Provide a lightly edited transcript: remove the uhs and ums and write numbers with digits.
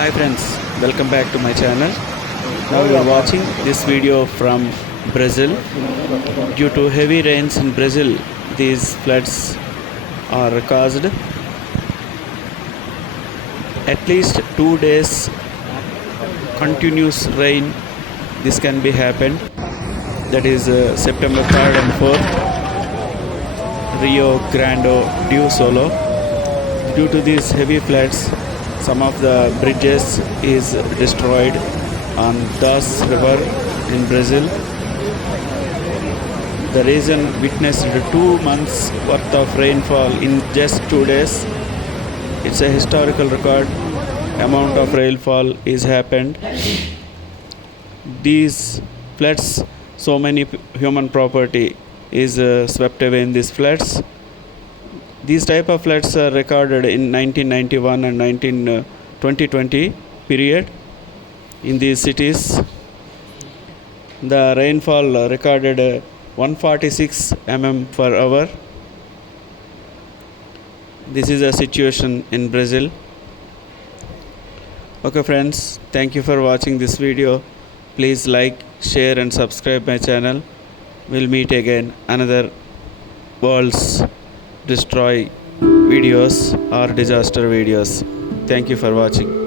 Hi friends, welcome back to my channel. Now you are watching this video from Brazil. Due to heavy rains in Brazil, these floods are caused. At least 2 days continuous rain, this can be happened. That is September 3rd and 4th, Rio Grande do Sul. Due to these heavy floods, some of the bridges is destroyed on Das River in Brazil. The region witnessed 2 months worth of rainfall in just 2 days. It's a historical record. Amount of rainfall is happened. These floods, so many human property is swept away in these floods. These type of floods are recorded in 1991 and 2020 period in these cities. The rainfall recorded 146 mm per hour. This is a situation in Brazil. Okay friends, thank you for watching this video. Please like, share and subscribe my channel. We'll meet again another world's destroy videos or disaster videos. Thank you for watching.